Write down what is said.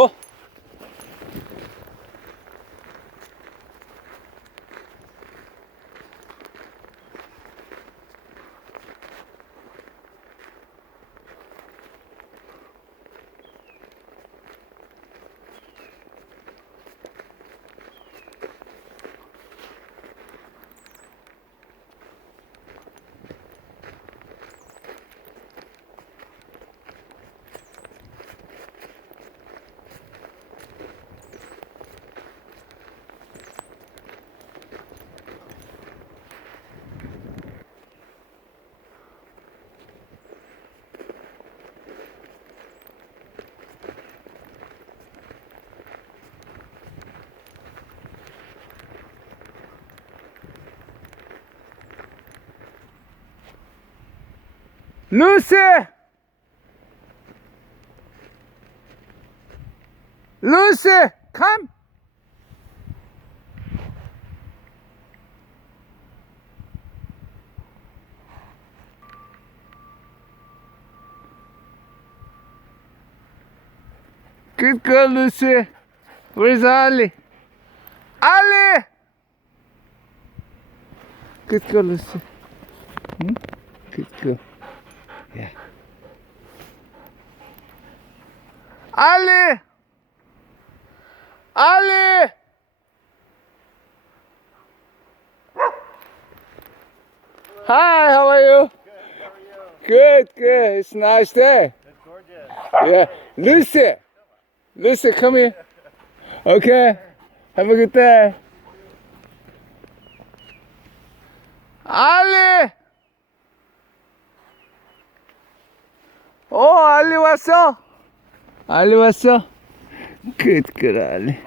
Go. Lucy! Lucy, come! Good girl, Lucy. Where's Ali? Ali! Good girl, Lucy. Hmm? Good girl. Yeah. Ali! Ali! Hi, how are you? Good, good. It's a nice day. It's gorgeous. Yeah. Lucy! Lucy, come here. Okay. Have a good day. Ali! Ali 왔어? Ali 왔어? Good, good, Ali.